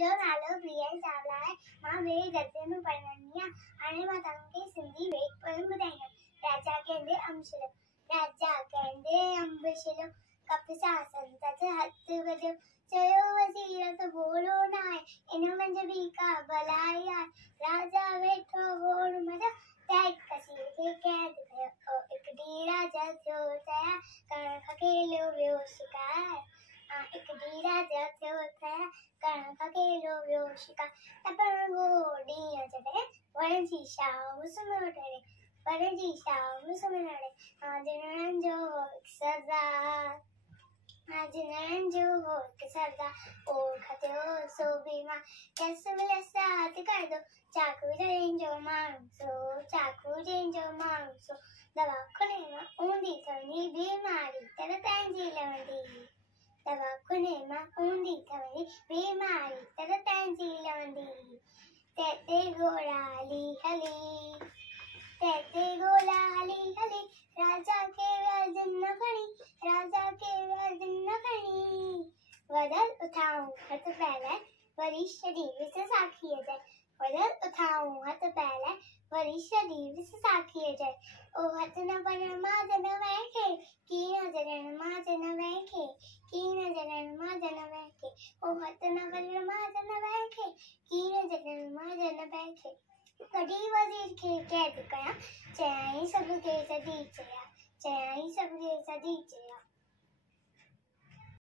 जो नालो प्रियल चावला है। मां मेरे दर्जे में पढ़नी है। आने मां तंके सिंधी वेक पोयम ॿुधाईंदमि। राजा कहंदे अंबशिलो कपिसा संतत हथ वजो चयो वज़ीर त बोलो न आहे इन मंझ बि का भलाई आहे। राजा वेठो होड़ मचा तैत कसीर खे कैद कयो। हिकु ॾींहुं राजा थियो तया करण खकेलियो वियो शिकार। हिकु ॾींहुं राजा थियो तया करण खकेलियो वियो शिकार। त पर वो ॾींहुं जॾहिं वण जी शाम सुम्हियो ठरे वण जी शाम सुम्हियो ठरे जिनन जो सरदार जिनन जो सरदार ओठ थियो सो बीमार यस विलसा हथ कर दो चाकू जंहिंजो माण्हू सो चाकू जंहिंजो माण्हू सो दवा खुने मां ऊंधी थवंदी बीमारी तर तंहिंजी लवंदी दवा खुने मां ऊंधी थवंदी बीमारी तर तंहिंजी लवंदी। तैते घोड़ा हली हली तैते घोड़ा हली हली राजा के व्याज न खणी राजा के व्याज न खणी वदल उठाऊं हथ पहले वरी शरीर विस साखीअ जाए वदल उठाऊं हथ पहले वरी शरीर विस साखीअ जाए ओ हथ न पर मां जन वैखे कीअं जरण मां जन वैखे कीअं जरण मां जन वैखे ओ हथ न पर मां जन वैखे कीअं जरण मां जन वैखे। कॾहिं वज़ीर खे कैद कयां चयाईं सबके सदी चया चयाईं सबके सदी चया।